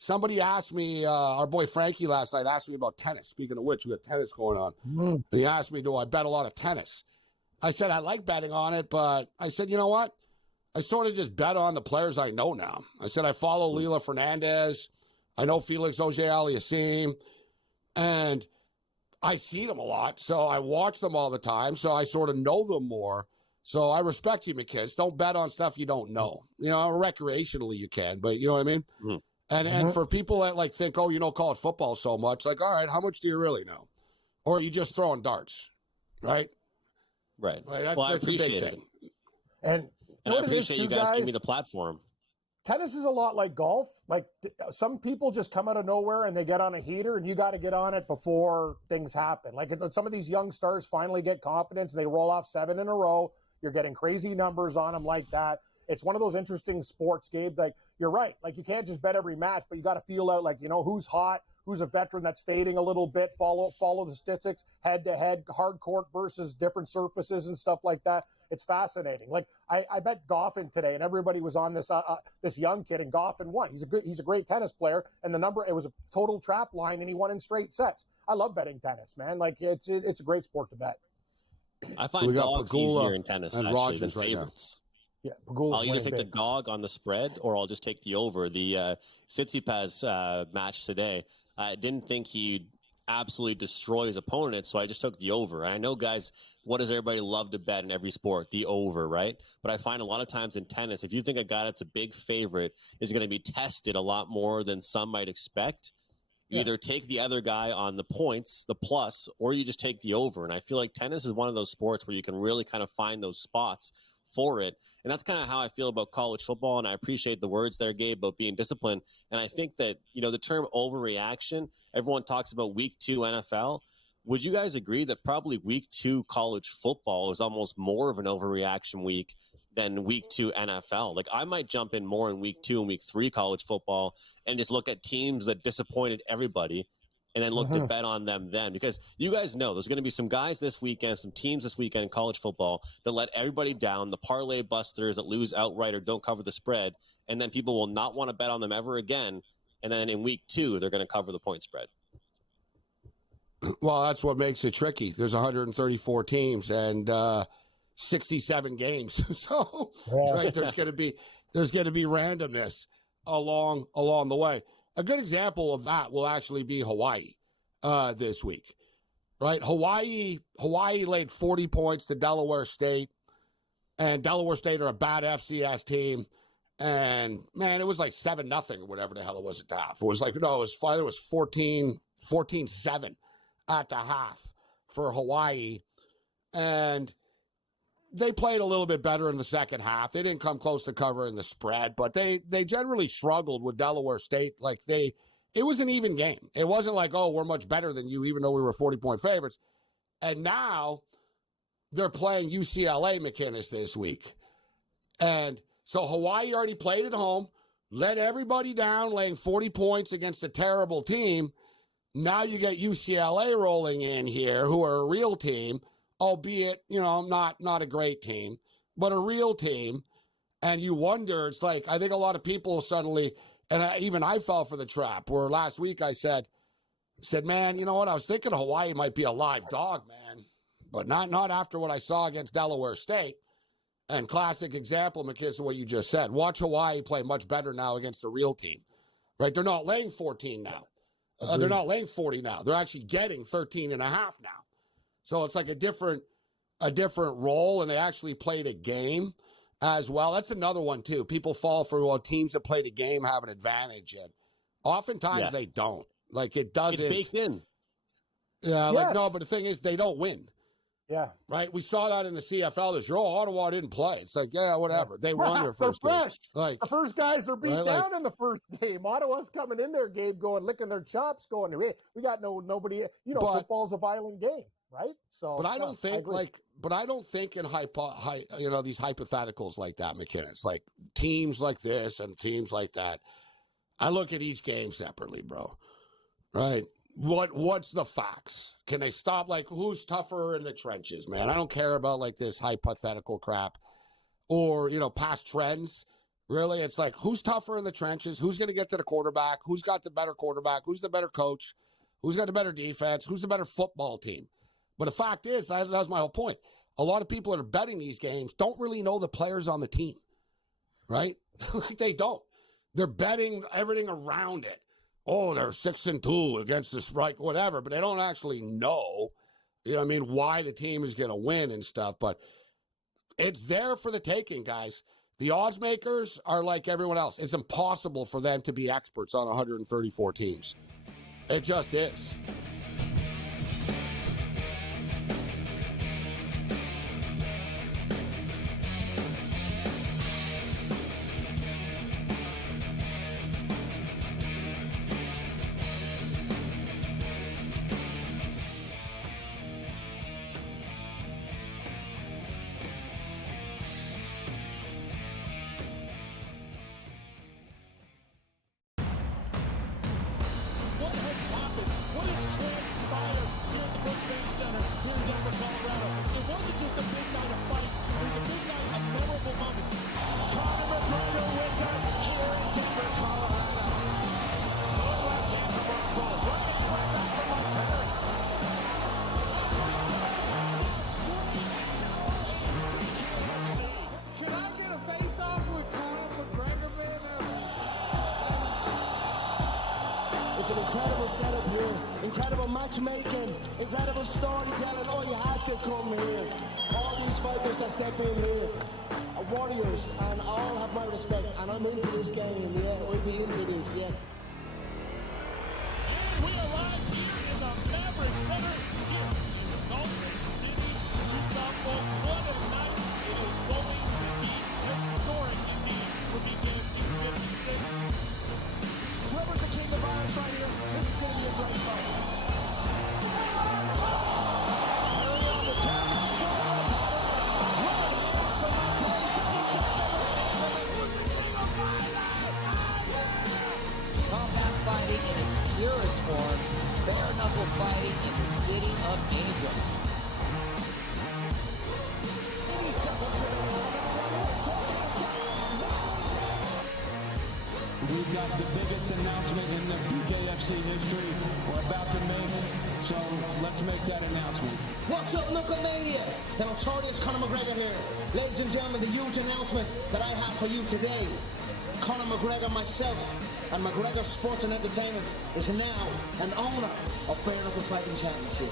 somebody asked me, our boy Frankie last night asked me about tennis. Speaking of which, we got tennis going on. He asked me, do I bet a lot of tennis? I said, I like betting on it, but I said, you know what? I sort of just bet on the players I know now. I said, I follow Lila Fernandez. I know Felix Auger-Aliassime, and I see them a lot, so I watch them all the time, so I sort of know them more. So I respect you, McKiss. Don't bet on stuff you don't know. Recreationally you can, but you know what I mean? And for people that like think, college football so much, like, all right, how much do you really know? Or are you just throwing darts, right? Right. That's I a big appreciate thing. And I appreciate you guys giving me the platform. Tennis is a lot like golf. Like some people just come out of nowhere and they get on a heater, and you got to get on it before things happen. Like some of these young stars finally get confidence. They roll off 7 in a row. You're getting crazy numbers on them like that. It's one of those interesting sports, Gabe. Like you're right. Like you can't just bet every match, but you got to feel out like, who's hot, who's a veteran that's fading a little bit, follow the statistics, head to head, hard court versus different surfaces and stuff like that. It's fascinating. Like I bet Goffin today, and everybody was on this this young kid, and Goffin won. He's a great tennis player, and it was a total trap line, and he won in straight sets. I love betting tennis, man. Like it's a great sport to bet. I find dogs easier in tennis actually than favorites. Yeah, I'll either take the dog on the spread, or I'll just take the over. The Tsitsipas match today, I didn't think he'd absolutely destroy his opponent, so I just took the over. I know, guys, what does everybody love to bet in every sport? The over, right? But I find a lot of times in tennis, if you think a guy that's a big favorite is going to be tested a lot more than some might expect, you either take the other guy on the points, the plus, or you just take the over. And I feel like tennis is one of those sports where you can really kind of find those spots for it. And that's kind of how I feel about college football. And I appreciate the words there, Gabe, about being disciplined. And I think that, the term overreaction, everyone talks about week 2 NFL. Would you guys agree that probably week 2 college football is almost more of an overreaction week than week 2 NFL? Like I might jump in more in week 2 and week 3 college football and just look at teams that disappointed everybody and then look to bet on them then. Because you guys know there's going to be some guys this weekend, some teams this weekend in college football that let everybody down, the parlay busters that lose outright or don't cover the spread, and then people will not want to bet on them ever again. And then in week 2, they're going to cover the point spread. Well, that's what makes it tricky. There's 134 teams and 67 games. So right, there's going to be randomness along the way. A good example of that will actually be Hawaii this week, right? Hawaii laid 40 points to Delaware State, and Delaware State are a bad FCS team. And man, it was like 7-0 or whatever the hell it was at the half. It was like, no, it was fine. It was 14-7 at the half for Hawaii. And they played a little bit better in the second half. They didn't come close to covering the spread, but they generally struggled with Delaware State. Like it was an even game. It wasn't like, oh, we're much better than you, even though we were 40-point favorites. And now they're playing UCLA McKinnis this week. And so Hawaii already played at home, let everybody down, laying 40 points against a terrible team. Now you get UCLA rolling in here, who are a real team, albeit, not a great team, but a real team. And you wonder, it's like, I think a lot of people suddenly, and even I fell for the trap, where last week I said, man, you know what? I was thinking Hawaii might be a live dog, man, but not after what I saw against Delaware State. And classic example, McKiss, of what you just said. Watch Hawaii play much better now against a real team, right? They're not laying 14 now. They're not laying 40 now. They're actually getting 13 and a half now. So it's like a different role, and they actually played a game as well. That's another one, too. People fall for, well, teams that played a game have an advantage, and oftentimes they don't. Like, it doesn't. It's baked in. Yeah, like, no, but the thing is, they don't win. Yeah. Right? We saw that in the CFL this year. Oh, Ottawa didn't play. It's like, yeah, whatever. They won their first game. Like, the first guys are beat right, down in the first game. Ottawa's coming in there, Gabe, going, licking their chops, going, hey, we got nobody. Football's a violent game, right? So, but I don't think in these hypotheticals like that, McKinnon. It's like teams like this and teams like that. I look at each game separately, bro. Right? What's the facts? Can they stop? Like, who's tougher in the trenches, man? I don't care about like this hypothetical crap or, past trends. Really, it's like, who's tougher in the trenches? Who's going to get to the quarterback? Who's got the better quarterback? Who's the better coach? Who's got the better defense? Who's the better football team? But the fact is, that was my whole point. A lot of people that are betting these games don't really know the players on the team, right? Like, they don't. They're betting everything around it. Oh, they're 6-2 against this, right? Whatever, but they don't actually know, why the team is going to win and stuff. But it's there for the taking, guys. The odds makers are like everyone else. It's impossible for them to be experts on 134 teams. It just is. It's an incredible setup here, incredible matchmaking, incredible storytelling. Oh, you had to come here. All these fighters that step in here are warriors, and all have my respect. And I'm into this game, yeah. We'll be into this, yeah. And we arrive here in the Maverick Center here in Salt Lake City, Utah. Folks, what a night. It is going to be historic indeed for BKFC 56. Whoever's the king of violence right here, this is going to be a great fight. Combat fighting in its purest form, bare knuckle fighting in the city of angels. We've got the biggest announcement in the BKFC history we're about to make, so let's make that announcement. What's up, Knucklemania? The notorious Conor McGregor here. Ladies and gentlemen, the huge announcement that I have for you today. Conor McGregor, myself, and McGregor Sports and Entertainment is now an owner of Bare Knuckle Fighting Championship.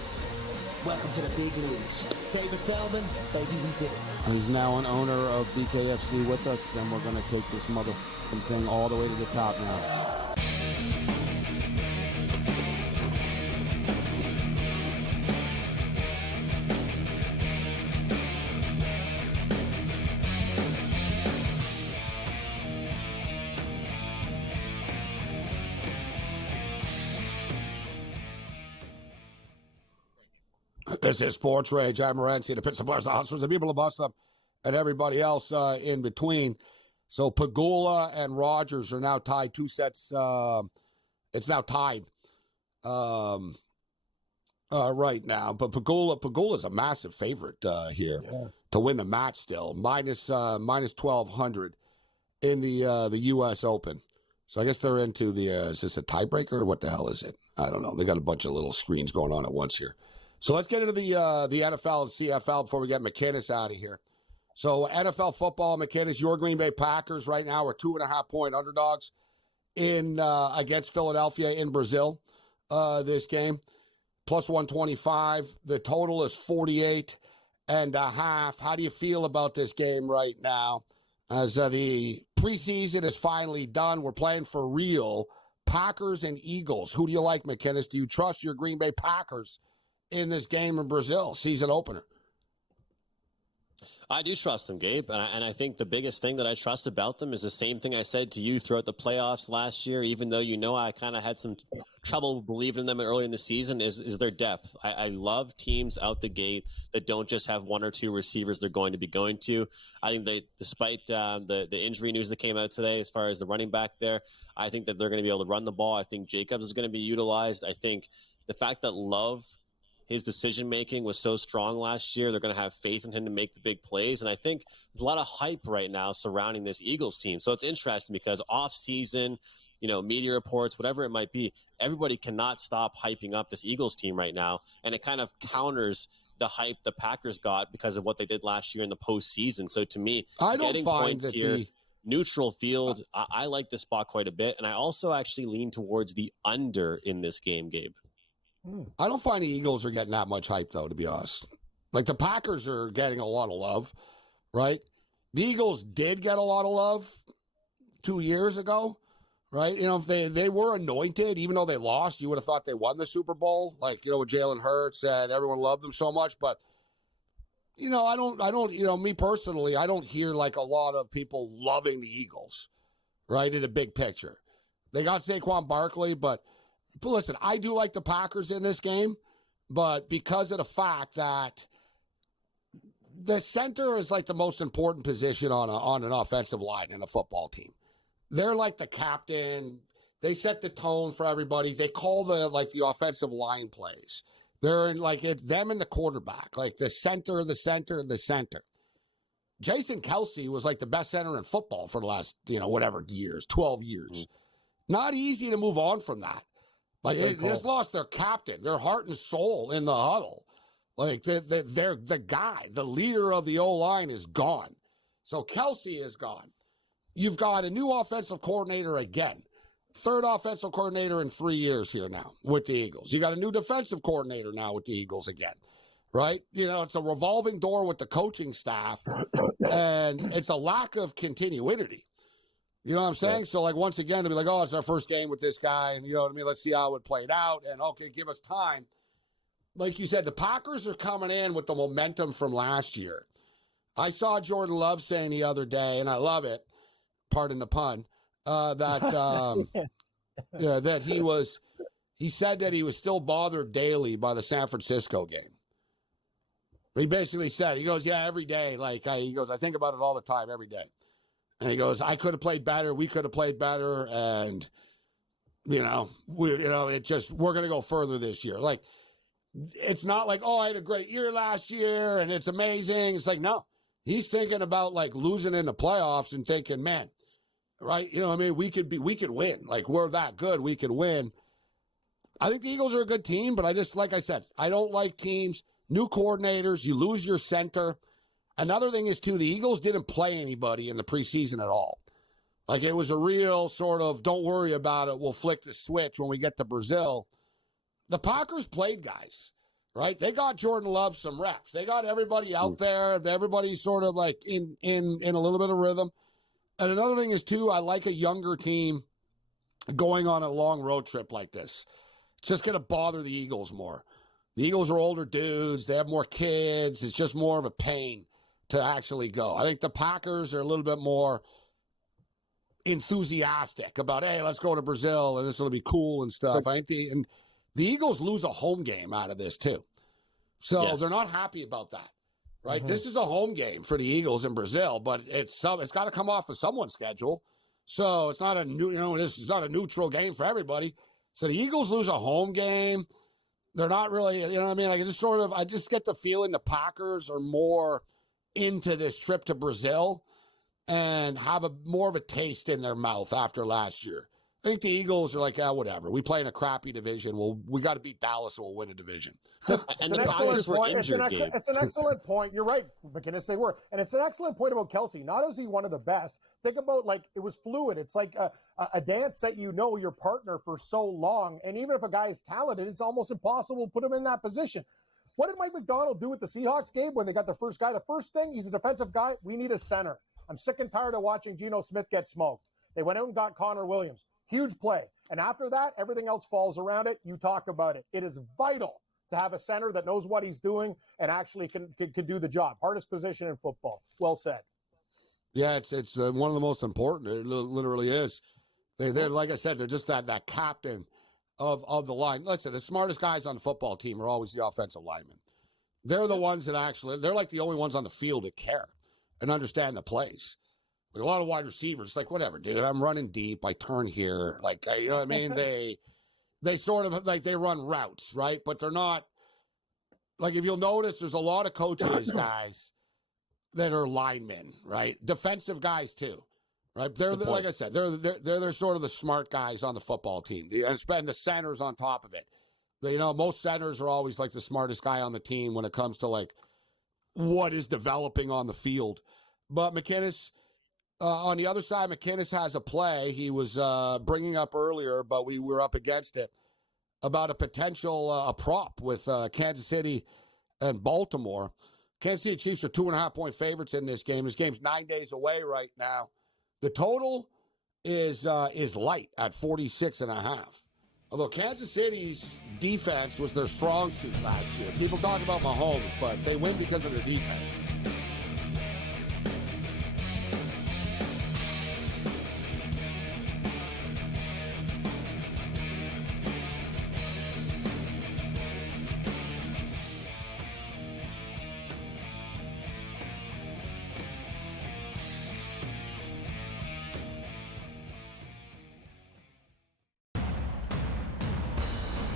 Welcome to the big leagues. David Feldman, baby, we did it. He's now an owner of BKFC with us, and we're going to take this motherfucking thing all the way to the top now. This is SportsRage. I'm Morency, the Pittsburgh Players, the Hustlers, the people who bust them, and everybody else in between. So Pagula and Rogers are now tied 2 sets. It's now tied right now. But Pagula's a massive favorite here to win the match still. Minus 1,200 in the U.S. Open. So I guess they're into the, is this a tiebreaker or what the hell is it? I don't know. They got a bunch of little screens going on at once here. So let's get into the NFL and CFL before we get McKinnis out of here. So NFL football, McKinnis, your Green Bay Packers right now are 2.5-point underdogs in against Philadelphia in Brazil. this game, plus 125. The total is 48.5. How do you feel about this game right now? As the preseason is finally done, we're playing for real. Packers and Eagles. Who do you like, McKinnis? Do you trust your Green Bay Packers in this game in Brazil, season opener? I do trust them, Gabe, and I think the biggest thing that I trust about them is the same thing I said to you throughout the playoffs last year, even though I kind of had some trouble believing in them early in the season, is their depth. I love teams out the gate that don't just have one or two receivers they're going to be going to. I think they, despite the injury news that came out today as far as the running back there, I think that they're going to be able to run the ball. I think Jacobs is going to be utilized. I think the fact that Love, his decision-making was so strong last year, they're going to have faith in him to make the big plays. And I think there's a lot of hype right now surrounding this Eagles team. So it's interesting because off-season, media reports, whatever it might be, everybody cannot stop hyping up this Eagles team right now. And it kind of counters the hype the Packers got because of what they did last year in the postseason. So to me, getting points here, neutral field, I like this spot quite a bit. And I also actually lean towards the under in this game, Gabe. I don't find the Eagles are getting that much hype, though, to be honest. Like, the Packers are getting a lot of love, right? The Eagles did get a lot of love 2 years ago, right? They were anointed, even though they lost. You would have thought they won the Super Bowl, with Jalen Hurts, and everyone loved them so much. But, I don't, me personally, I don't hear, like, a lot of people loving the Eagles, right, in a big picture. They got Saquon Barkley, but listen, I do like the Packers in this game, but because of the fact that the center is like the most important position on an offensive line in a football team. They're like the captain. They set the tone for everybody. They call the offensive line plays. They're in it's them and the quarterback, like the center. Jason Kelsey was like the best center in football for the last, 12 years. Not easy to move on from that. They just lost their captain, their heart and soul in the huddle. They're the guy, the leader of the O-line is gone. So Kelsey is gone. You've got a new offensive coordinator again. Third offensive coordinator in 3 years here now with the Eagles. You got a new defensive coordinator now with the Eagles again, right? It's a revolving door with the coaching staff, and it's a lack of continuity. You know what I'm saying? Right. So, once again, to be like, oh, it's our first game with this guy, and you know what I mean? Let's see how it played out, and okay, give us time. Like you said, the Packers are coming in with the momentum from last year. I saw Jordan Love saying the other day, and I love it, pardon the pun, that he said that he was still bothered daily by the San Francisco game. He basically said, he goes, yeah, every day, I think about it all the time, every day. And he goes, I could have played better. We could have played better. And, we're going to go further this year. It's not like, oh, I had a great year last year and it's amazing. It's like, no, he's thinking about losing in the playoffs and thinking, man, right? We could win. We're that good. We could win. I think the Eagles are a good team, but like I said, I don't like teams, new coordinators, you lose your center. Another thing is, too, the Eagles didn't play anybody in the preseason at all. It was a real sort of, don't worry about it, we'll flick the switch when we get to Brazil. The Packers played guys, right? They got Jordan Love some reps. They got everybody out there. Everybody's sort of in a little bit of rhythm. And another thing is, too, I like a younger team going on a long road trip like this. It's just going to bother the Eagles more. The Eagles are older dudes. They have more kids. It's just more of a pain to actually go. I think the Packers are a little bit more enthusiastic about, hey, let's go to Brazil and this will be cool and stuff. I think the Eagles lose a home game out of this too. So they're not happy about that, right? Mm-hmm. This is a home game for the Eagles in Brazil, but it's got to come off of someone's schedule. So it's not this is not a neutral game for everybody. So the Eagles lose a home game. They're not really, I just get the feeling the Packers are more into this trip to Brazil and have more of a taste in their mouth after last year. I think the Eagles are like, whatever. We play in a crappy division. We got to beat Dallas and we'll win a division. And the Packers were injured, Gabe. It's an excellent point. You're right, McInnes, they were. And it's an excellent point about Kelsey. Not is he one of the best. Think about, like, it was fluid. It's like a dance that you know your partner for so long. And even if a guy is talented, it's almost impossible to put him in that position. What did Mike McDonald do with the Seahawks, Gabe, when they got the first guy? The first thing, he's a defensive guy. We need a center. I'm sick and tired of watching Geno Smith get smoked. They went out and got Connor Williams. Huge play. And after that, everything else falls around it. You talk about it. It is vital to have a center that knows what he's doing and actually can do the job. Hardest position in football. Well said. Yeah, it's one of the most important. It literally is. They're like I said, they're just that captain of the line. Listen, the smartest guys on the football team are always the offensive linemen. They're the ones that actually, they're like the only ones on the field that care and understand the plays. But a lot of wide receivers, like, whatever, dude, I'm running deep. I turn here. Like, you know what I mean? They sort of, like, they run routes, right? But they're not, like, if you'll notice, there's a lot of coaches, guys, that are linemen, right? Defensive guys, too, right? They're, like I said, they're sort of the smart guys on the football team. And spend the centers on top of it. You know, most centers are always, like, the smartest guy on the team when it comes to, like, what is developing on the field. But McInnes... on the other side, McInnes has a play he was bringing up earlier, but we were up against it, about a potential a prop with Kansas City and Baltimore. Kansas City Chiefs are 2.5-point favorites in this game. This game's 9 days away right now. The total is light at 46.5. Although Kansas City's defense was their strong suit last year. People talk about Mahomes, but they win because of their defense.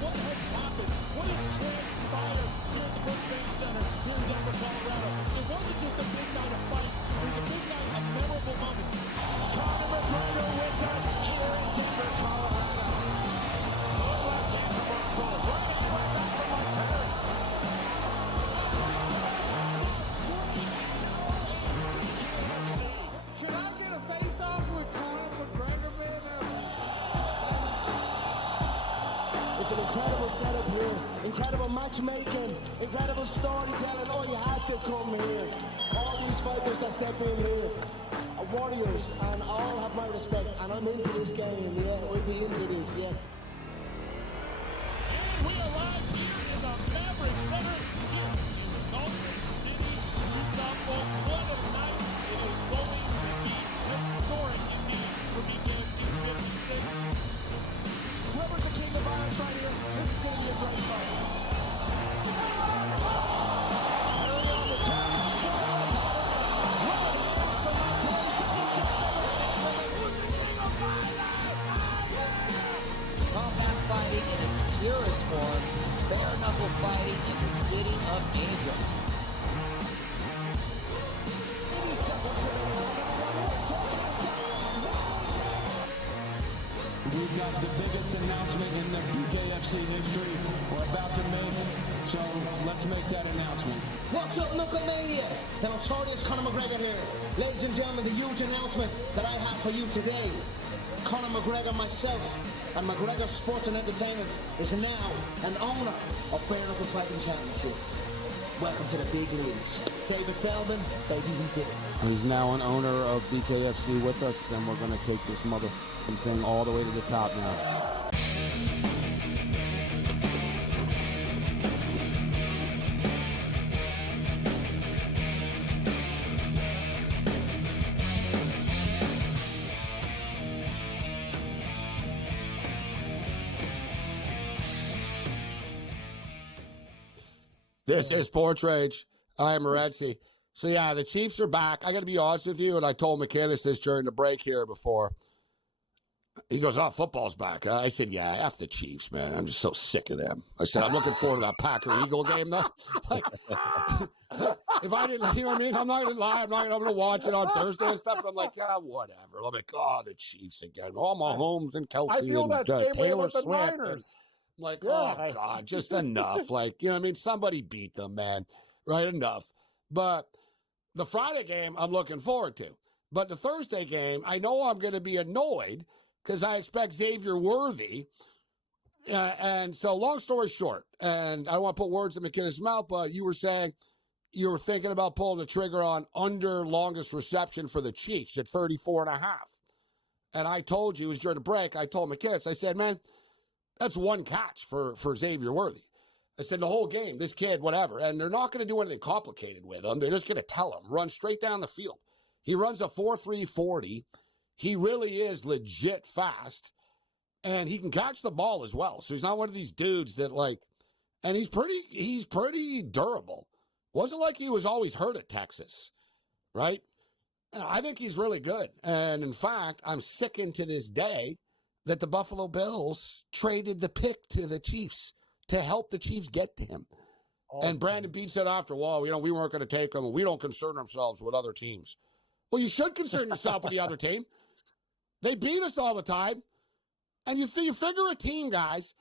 What has happened? What has transpired here at the Brisbane Center here in Denver, Colorado? It wasn't just a big night of fights. It was a big night of memorable moments. Conor McGregor with us here in Denver, Colorado. Those left hand from our goal. Running right back from our parent. Should I get a face-off with Conor McGregor, man? It's an incredible setup here, incredible matchmaking, incredible storytelling. Oh, you had to come here. All these fighters that step in here are warriors, and all have my respect. And I'm into this game, yeah. We'll be into this, yeah. And we arrive here in the Maverick Center here in Salt Lake City, Utah, folks. What a night. It is going to be historic indeed for BKFC 56. Whoever's the king of violence right here, this is going to be a great fight. Combat fighting in its purest form, bare knuckle fighting in the city of angels. We've got the biggest announcement in the BKFC history we're about to make, so let's make that announcement. What's up, Knucklemania? The notorious Conor McGregor here. Ladies and gentlemen, the huge announcement that I have for you today. Conor McGregor, myself, and McGregor Sports and Entertainment is now an owner of Bare Knuckle Fighting Championship. Welcome to the big leagues. David Feldman, baby, we did it. He's now an owner of BKFC with us, and we're going to take this motherfucking thing all the way to the top now. This is SportsRage. I am Morency. So, yeah, the Chiefs are back. I got to be honest with you, and I told McInnes this during the break here before. He goes, "Oh, football's back." I said, "Yeah, F the Chiefs, man. I'm just so sick of them." I said, "I'm looking forward to that Packer-Eagle game, though." Like, if I didn't, you know what I mean? I'm not going to lie. I'm going to watch it on Thursday and stuff. But I'm like, whatever. I'm like, the Chiefs again. All Mahomes and Kelsey I feel and that same way Taylor with the Swift. Niners. I'm like, oh, God, just enough. Like, you know what I mean? Somebody beat them, man. Right? Enough. But the Friday game, I'm looking forward to. But the Thursday game, I know I'm going to be annoyed because I expect Xavier Worthy. And so, long story short, and I don't want to put words in McKinnis' mouth, but you were saying you were thinking about pulling the trigger on under longest reception for the Chiefs at 34.5. And I told you, it was during the break, I told McKinnis, I said, man, that's one catch for Xavier Worthy. I said, the whole game, this kid, whatever. And they're not going to do anything complicated with him. They're just going to tell him, run straight down the field. He runs a 4.3 40. He really is legit fast. And he can catch the ball as well. So he's not one of these dudes that and he's pretty durable. Wasn't like he was always hurt at Texas, right? I think he's really good. And in fact, I'm sickened to this day that the Buffalo Bills traded the pick to the Chiefs to help the Chiefs get to him. And Brandon Beane said after, well, we weren't going to take him, and we don't concern ourselves with other teams. Well, you should concern yourself with the other team. They beat us all the time. And you figure a team, guys,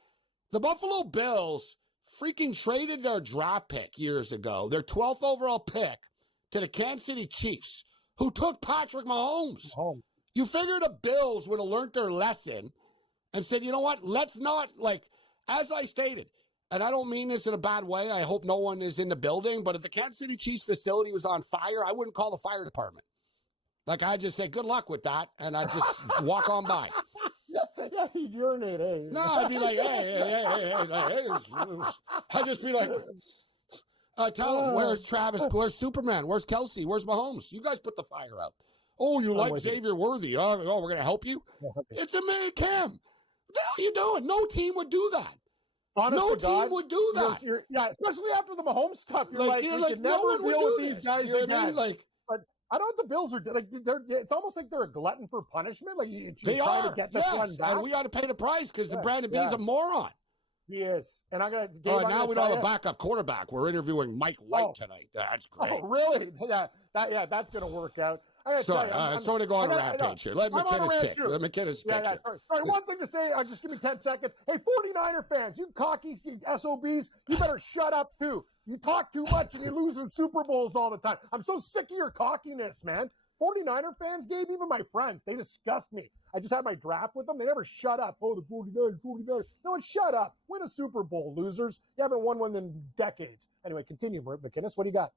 the Buffalo Bills freaking traded their draft pick years ago, their 12th overall pick, to the Kansas City Chiefs, who took Patrick Mahomes. You figure the Bills would have learned their lesson and said, you know what, let's not, as I stated, and I don't mean this in a bad way, I hope no one is in the building, but if the Kansas City Chiefs facility was on fire, I wouldn't call the fire department. I'd just say, good luck with that, and I'd just walk on by. Yeah, he'd urinate, hey. No, I'd be like, hey. I'd just be like, tell him, where's Travis? Where's Superman? Where's Kelsey? Where's Mahomes? You guys put the fire out. Oh, you like Xavier Worthy? Oh, we're going to help you? It's a man, Cam. What the hell are you doing? No team would do that. No team would do that. Especially after the Mahomes stuff. You're like, we could never deal with these guys again. But I don't know what the Bills are like. It's almost like they're a glutton for punishment. Like you try to get this one back, and we got to pay the price because the Brandon Beane's a moron. He is, and I'm gonna. Now we don't have a backup quarterback. We're interviewing Mike White tonight. That's great. Oh, really? Yeah, that's gonna work out. Sorry, I'm sort of going on a rampage here. Let McKinnis pick. Let McKinnis pick. Yeah, sorry. One thing to say, just give me 10 seconds. Hey, 49er fans, you cocky SOBs, you better shut up too. You talk too much and you're losing Super Bowls all the time. I'm so sick of your cockiness, man. 49er fans, Gabe, even my friends, they disgust me. I just had my draft with them. They never shut up. Oh, the 49ers. No one shut up. Win a Super Bowl, losers. You haven't won one in decades. Anyway, continue, McKinnis. What do you got?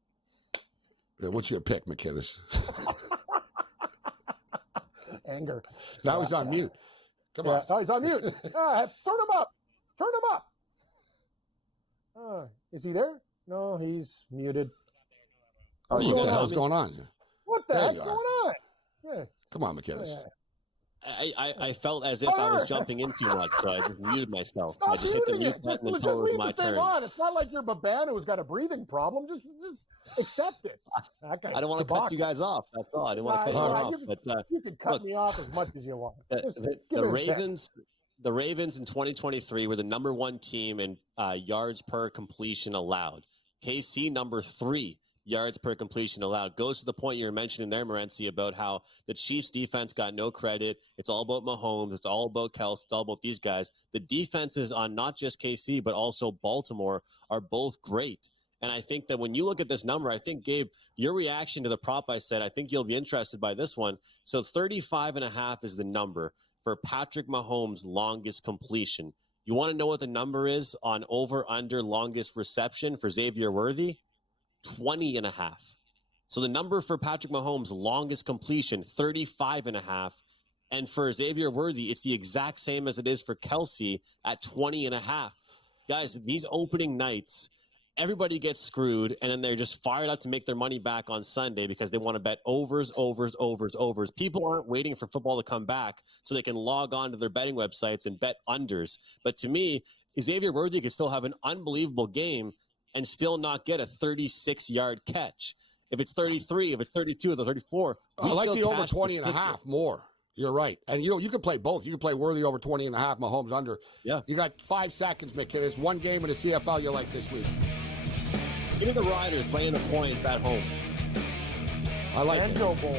What's your pick, McKinnis? Anger. Now he's on mute. Come on. Oh, he's on mute. Turn him up. Turn him up. Is he there? No, he's muted. What the hell's going on? What the heck's going on? Yeah. Come on, McKinnis. I felt as if I was jumping in too much, so I just muted myself. Stop I just hit the mute it. button Just until it was leave my the thing turn. on. It's not like you're Babana who's got a breathing problem. Just accept it. I don't want to cut you guys off. That's all. I didn't want to cut you off. But you can cut me off as much as you want. The Ravens in 2023 were the number 1 team in yards per completion allowed. KC number 3 yards per completion allowed. Goes to the point you were mentioning there, Morency, about how the Chiefs defense got no credit. It's all about Mahomes. It's all about Kelsey. It's all about these guys. The defenses on not just KC, but also Baltimore are both great. And I think that when you look at this number, I think, Gabe, your reaction to the prop I said, I think you'll be interested by this one. So 35.5 is the number for Patrick Mahomes' longest completion. You want to know what the number is on over-under longest reception for Xavier Worthy? 20.5. So the number for Patrick Mahomes' longest completion, 35.5. And for Xavier Worthy, it's the exact same as it is for Kelsey at 20.5. Guys, these opening nights, everybody gets screwed, and then they're just fired up to make their money back on Sunday because they want to bet overs. People aren't waiting for football to come back so they can log on to their betting websites and bet unders. But to me, Xavier Worthy could still have an unbelievable game and still not get a 36-yard catch. If it's 33, if it's 32, or 34. I like the over 20.5 more. You're right. And, you can play both. You can play Worthy over 20.5, Mahomes under. Yeah. You got 5 seconds, McKinney. There's one game in the CFL you like this week. Give me the Riders laying the points at home. I like Banjo it. Bowl.